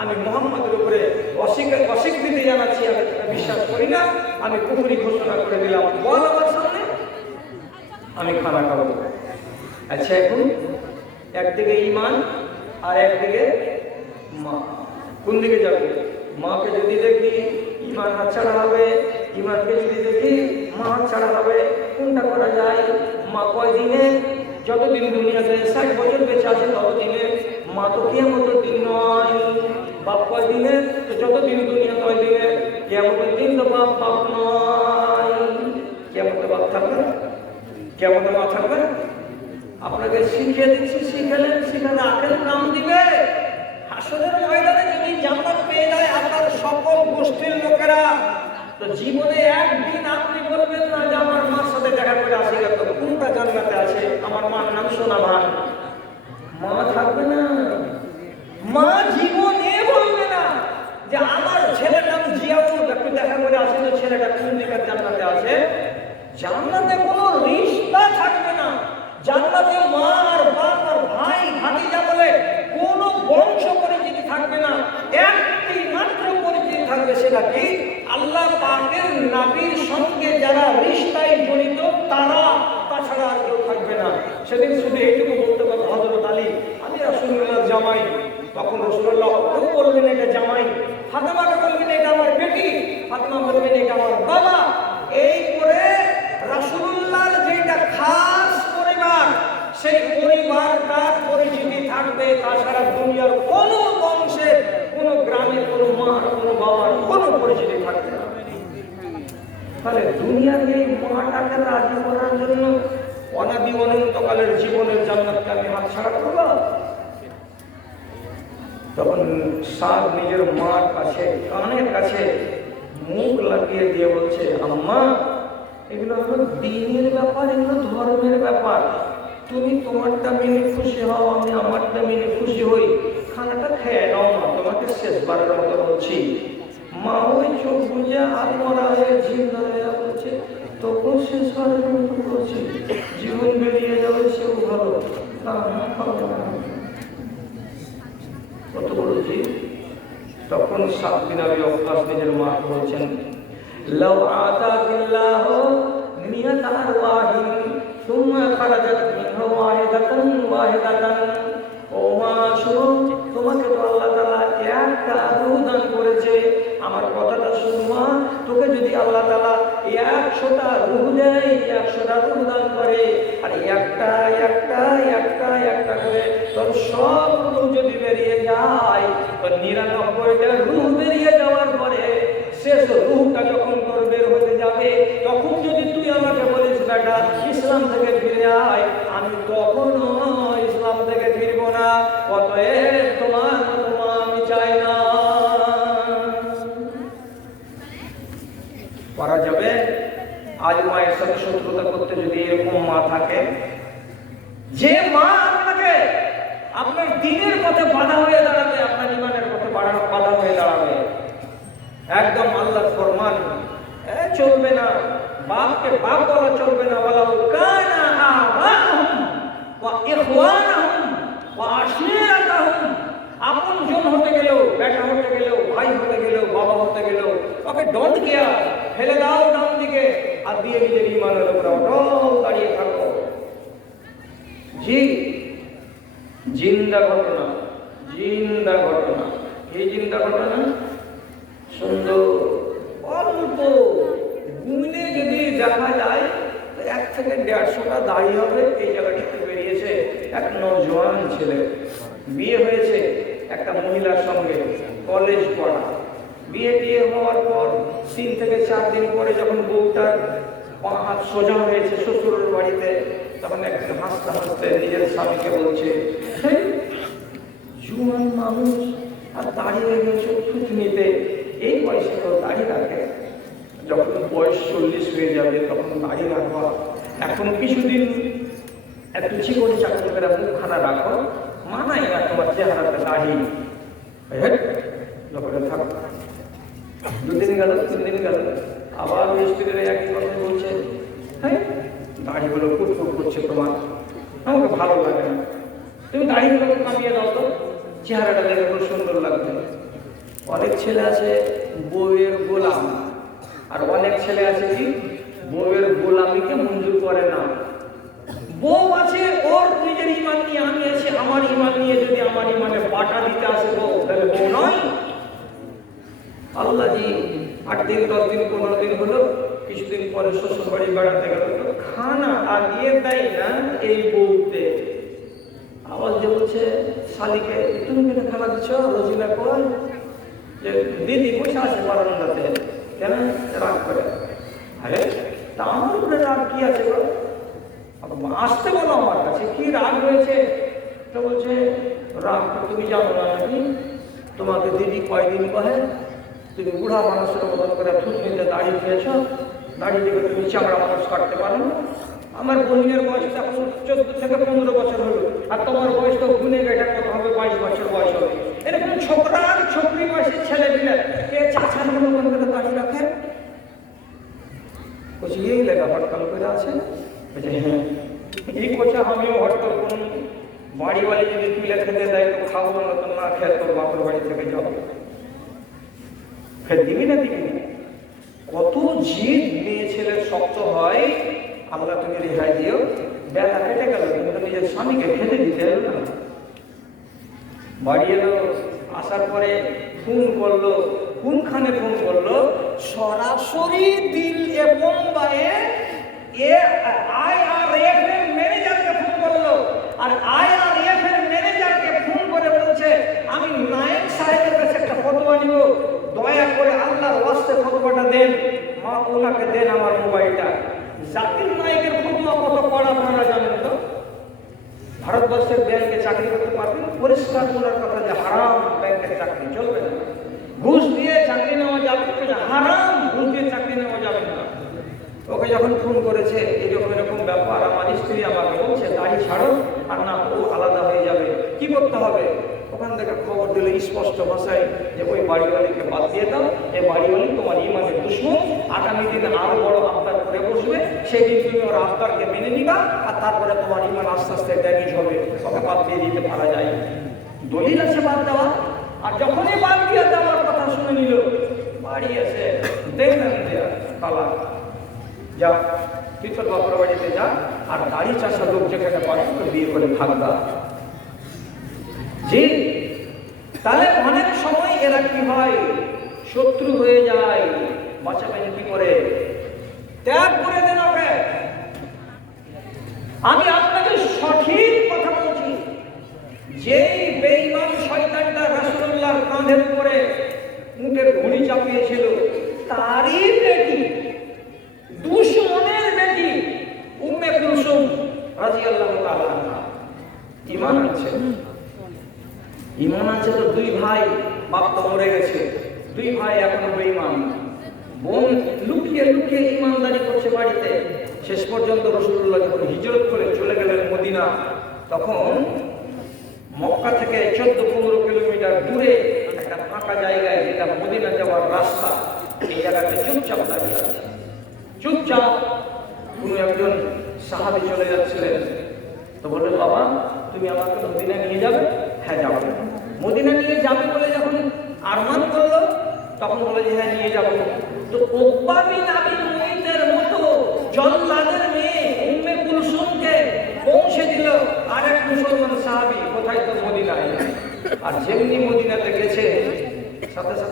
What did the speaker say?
আমি মুহাম্মদের উপরে অস্বীকৃতি জানাচ্ছি, আমি তাকে বিশ্বাস করি না, আমি কুফরি ঘোষণা করে দিলাম, বল আমার সামনে, আমি খানা খাবো। আচ্ছা, এখন একদিকে ঈমান আর একদিকে মা, কোন দিকে যাবে? মাকে যদি দেখি ঈমান হাতছাড়া হবে, ঈমানকে যদি দেখি মা হাতছাড়া হবে, কোনটা করা যায়? মা কয়দিনে? যতদিন দুনিয়াতে 60 বছর বেঁচে আছে ততদিনে। মা তো কিয়ামতের দিন নয়। বাপ কয়দিনে? তো যতদিন দুনিয়া ততদিনে। কিয়ামতের দিন তো বাপ নয়। কিয়ামতে বাপ থাকবে? কিয়ামতে মা থাকবে? আপনাকে শিখিয়ে দিচ্ছি, শিখালে আখের কাম দিবে। হাসরের ময়দানে যদি জান্নাত পেয়ে যায় আপনার সকল গোষ্ঠীর লোকেরা, তো জীবনে একদিন আপনি বলবেন না যে আমার মার সাথে দেখা করে আসি, তো কোনটা জান্নাতে আছে? আমার মার নাম সোনা ভান। মা থাকবে না। মা জীবনে বলবে না যে আমার ছেলের নাম জিয়াউল, একটু দেখা করে আসি তো ছেলেটা কোন দিকের জান্নাতে আছে। জান্নাতে কোনো রিশতা থাকবে না। জান্নাতে মা আর বাপ আর ভাই ভাতিজা বলে কোনো বংশ পরিচিতি থাকবে না। একটি মাত্র পরিচিতি থাকবে, সেটা কি? আল্লাহ পাকের নবীর সঙ্গে যারা রিশতায় জড়িত তারা, তাছাড়া আর কেউ থাকবে না। সেদিন শুধু এইটুকু বলতে পারবো, হযরত আলী রাসূলুল্লাহর জামাই, তখন রাসূলুল্লাহ কেউ বলবেন এটা জামাই, ফাতেমাকে বলবেন এটা আমার বেটি, ফাতেমা বলবেন এটা আমার বাবা। এই করে রাসূলুল্লাহর যেটা খাস পরিবার, সেই পরিবারটার পরিচিতি থাকবে, তাছাড়া দুনিয়ার কোনো বংশে, কোনো গ্রামে, কোনো মার, কোনো বাবার কোনো পরিচিতি থাকবে না। তাহলে দুনিয়ার এই মাটাকে রাজি করার জন্য অনাদি অনন্তকালের জীবনের জান্নাতকে আমি হাতছাড়া করব? তখন সাদ নিজের মার কাছে, কানের কাছে মুখ লাগিয়ে দিয়ে বলছে, আম্মা, এগুলো হলো দ্বীনের ব্যাপার, এগুলো ধর্মের ব্যাপার। তুমি তোমারটা মেনে খুশি হও, আমি আমারটা মেনে খুশি হই, খানাটা খেয়ে নাও না, তোমাকে শেষবারের মতো বলছি। মা ওই চোখ বুঝে আত্মরা হয়ে ঝিল ধরে বলছে, তখন শেষবারের মতো বলছি, জীবন বেরিয়ে যাবে সেও ভালো না, কত বড় জীব। তখন সাত বিন আবি ওয়াক্কাস নিজের মা বলছেন, লাউ আতাকিল্লাহু মিয়াতা আরওয়াহিন সুম্মা খারাজাত মিনহু ওয়াহিদাতান ওয়াহিদাতান। ও মা, শুনো, তোমাকে তো আল্লাহ তাআলা একটা রূহ দান করেছে। আমার কথাটা শুনো মা, তোকে যদি আল্লাহ তাআলা 100টা রূহ দেয়, 100টা রূহ দান করে, আর একটা একটা একটা একটা করে তোর সব রূহ যদি বেরিয়ে যায়, তো 99টা রূহ বেরিয়ে যাওয়ার পরে শেষ রূহটা যখন তোর বের হতে যাবে, তখন যদি তুই আমাকে বলিস বেটা ইসলাম থেকে ফিরে আয়, আমি কখনো ইসলাম থেকে ফিরবো না। অতএব তোমার মতো মা আমি চাই না। করা যাবে? আজ মায়ের সাথে শত্রুতা করতে যদি এরকম মা থাকে, যে মা আপনাকে আপনার দ্বীনের পথে বাধা হয়ে দাঁড়াবে, আপনার ঈমানের পথে বাধা হয়ে দাঁড়াবে, একদম আল্লাহর ফরমান চলবে না, বাপকে বাপ বলা চলবে না। ওয়ালাউ কানা আবাহুম ওয়া ইখওয়ানুহুম ওয়া আশীরাতুহুম, আপনজন হতে গেলেও, বেটা হতে গেলেও, ভাই হতে গেলেও, বাবা হতে গেলেও, ওকে ডন্ট কেয়ার, ফেলে দাও ডান দিকে, আর দিয়ে নিজের ঈমানের উপর অটল দাঁড়িয়ে থাকো। জি, জিন্দা ঘটনা, জিন্দা ঘটনা। এই জিন্দা ঘটনা সুন্দর, অল্প গুণে যদি দেখা যায় তো 1 থেকে 150টা দাড়ি হবে। এই জায়গাটিতে বেরিয়েছে এক নওজোয়ান ছেলে, বিয়ে হয়েছে একটা মহিলার সঙ্গে, কলেজ পড়া। বিয়ে হওয়ার পর 3 থেকে 4 দিন পরে যখন বউটার পা হাত সোজা হয়েছে শ্বশুরের বাড়িতে, তখন একদিন হাসতে হাসতে নিজের স্বামীকে বলছে, জুয়ান মানুষ আর দাঁড়িয়ে গেছে থুতনিতে, এই বয়সে তো দাড়ি রাখে, যখন বয়স 40 হয়ে যাবে তখন দাড়ি রাখবা। এখন কিছুদিন একটু চিকন চাকরি করে মুখখানা রাখো, মানাই না তোমার চেহারাতে দাড়ি। লোকেরা থাক, 2 দিন গেল, 3 দিন গেল, আবার স্ত্রীরা একই কথা বলছে, হ্যাঁ দাড়িগুলো ফুটফুট করছে তোমার, আমাকে ভালো লাগে না, তুমি দাড়িগুলো কামিয়ে দাও তো, চেহারাটা চেহারাটা দেখে খুব সুন্দর লাগবে। অনেক ছেলে আছে বউয়ের গোলাম, আর অনেক ছেলে আছে কি বউয়ের গোলামিকে মঞ্জুর করে না। বউ আছে ওর নিজের ইমান নিয়ে, আমি আছি আমার ইমান নিয়ে, যদি আমার ইমানে পাটা দিতে আসে বউ, তাহলে বউ নয়। আল্লাহ জি 8 দিন 10 দিন 15 দিন হলো, কিছুদিন পরে শ্বশুর বাড়ি বেড়াতে গেল, খানা আগিয়ে দেয় না এই বউতে। আওয়াজ দিয়ে বলছে শালিকে, তুমি কেন খানা দিচ্ছ? রোজিনা কয় যে দিদি বসে আছে বারান্দাতে, কেন রাগ করে? আরে তা আমার উপরে রাগ কি আছে গো? আসতে বলো আমার কাছে, কি রাগ হয়েছে? তো বলছে রাগ তুমি জানো না নাকি? তোমাকে দিদি কয়দিন কহে তুমি বুড়া মানুষের মতন করে থুতনিতে দাড়ি খেয়েছ, দাড়ি থেকে তুমি চামড়া মানুষ কাটতে পারো না। আমার বোনের বয়স এখন 14 থেকে 15 বছর হলো, আর তোমার বয়স তো গুনে গেটা কত হবে, 22 বছর বয়স হবে। এরকম ছোকরা আর ছোকরি বয়সের ছেলে দিলে কে চাচার মতন করে দাড়ি রাখে? বলছি এই লেখা হটকাল করে আছে। বলছে হ্যাঁ, এই করছে আমিও হটকাল করুন। বাড়ি বাড়ি যদি তুলে খেতে দেয় তো খাবো, না তো না খেয়ে তোর বাপের বাড়ি থেকে যাবো। ফের দিবি না দিবি না? কত জিদ মেয়ে ছেলে শক্ত হয়। আল্লাহ তুমি রেহাই দিও। ব্যথা কেটে গেল, কিন্তু নিজের স্বামীকে খেতে দিতে এলো না। বাড়ি এলো, আসার পরে ফোন করলো, কোনখানে ফোন করলো? সরাসরি দিল্লি বোম্বাইয়ে IRF এর ম্যানেজারকে ফোন করলো। আর IRF এর ম্যানেজারকে ফোন করে বলছে আমি নায়েক সাহেবের কাছে একটা ফতোয়া নিব, দয়া করে আল্লাহর ওয়াস্তে ফতোয়াটা দেন, মা ওনাকে দেন আমার মোবাইলটা। জাকির নায়েকের ফতোয়া কত কড়া আপনারা জানেন তো? ভারতবর্ষের ব্যাংকে চাকরি করতে পারবেন, পরিষ্কার করার কথা যে হারাম ব্যাংকের চাকরি চলবে না, ঘুষ দিয়ে চাকরি নেওয়া যাবে না, হারাম ঘুষ দিয়ে চাকরি নেওয়া যাবে না। ওকে যখন ফোন করেছে এরকম এরকম ব্যাপার, আমার স্ত্রী আমাকে বলছে দাড়ি ছাড়ো, আর না ও আলাদা হয়ে যাবে, কি করতে হবে? ওখান থেকে খবর দিল স্পষ্ট ভাষায় যে ওই বাড়িওয়ালিকে বাদ দিয়ে দাও, এই বাড়িওয়ালি তোমার ইমানের দুশমন, আগামী দিনে আরো বড় আবদার করে বসবে, সেই দিন তুমি ওর আবদারকে মেনে নিবা, আর তারপরে তোমার ইমান আস্তে আস্তে ড্যামেজ হবে, ওকে বাদ দিয়ে দিতে পারা যায়। দলিল আছে বাদ দেওয়া। আর যখনই বাদ দিয়ে দেওয়ার কথা শুনে নিল, বাড়ি এসে দেখলেন তালা, যা তুই তোর বাপের বাড়িতে যা, আর দাড়ি চাষা লোক যেখানে পারে বিয়ে করে থাকবা। জি, তাহলে অনেক সময় এরা কি হয়, শত্রু হয়ে যায়। বাঁচাবেন কি করে? ত্যাগ করে দেন ওকে। আমি আপনাকে সঠিক কথা বলছি, যেই বেঈমান শয়তানটা রাসূলুল্লাহর কাঁধের উপরে মুখের ঘুড়ি চাপিয়েছিল, তারই বেটি, দুশমনের বেটি উম্মে কুলসুম রাদিয়াল্লাহু তাআলা আনহা, ঈমান আছে। ঈমান আছে তো দুই ভাই, বাপ তো মরে গেছে, দুই ভাই এখনো বেঈমান। বোন লুকিয়ে লুকিয়ে ঈমানদারি করছে বাড়িতে। শেষ পর্যন্ত রাসূলুল্লাহ যখন হিজরত করে চলে গেলেন মদিনা, তখন মক্কা থেকে 14-15 কিলোমিটার দূরে একটা ফাঁকা জায়গায়, যেটা মদিনা যাওয়ার রাস্তা, এই জায়গাতে চুপচাপ দাঁড়িয়ে আছে। চুপচাপ কোনো একজন সাহাবী চলে যাচ্ছিলেন, তো বললেন বাবা তুমি আমাকে মদিনা নিয়ে যাবে? হ্যাঁ যাবো। মদিনা নিয়ে যাবে বলে যখন আরমান করলো, তখন বলে যে হ্যাঁ নিয়ে যাবো। তো উকবা বিন আবি মুঈতের মতো জল্লাদের মেয়ে উম্মে কুলসুমকে পৌঁছে দিল আরেক মুসলমান সাহাবী, কোথায়? তো মদিনায়। আর যেমনি মদিনাতে গেছে, সাথে সাথে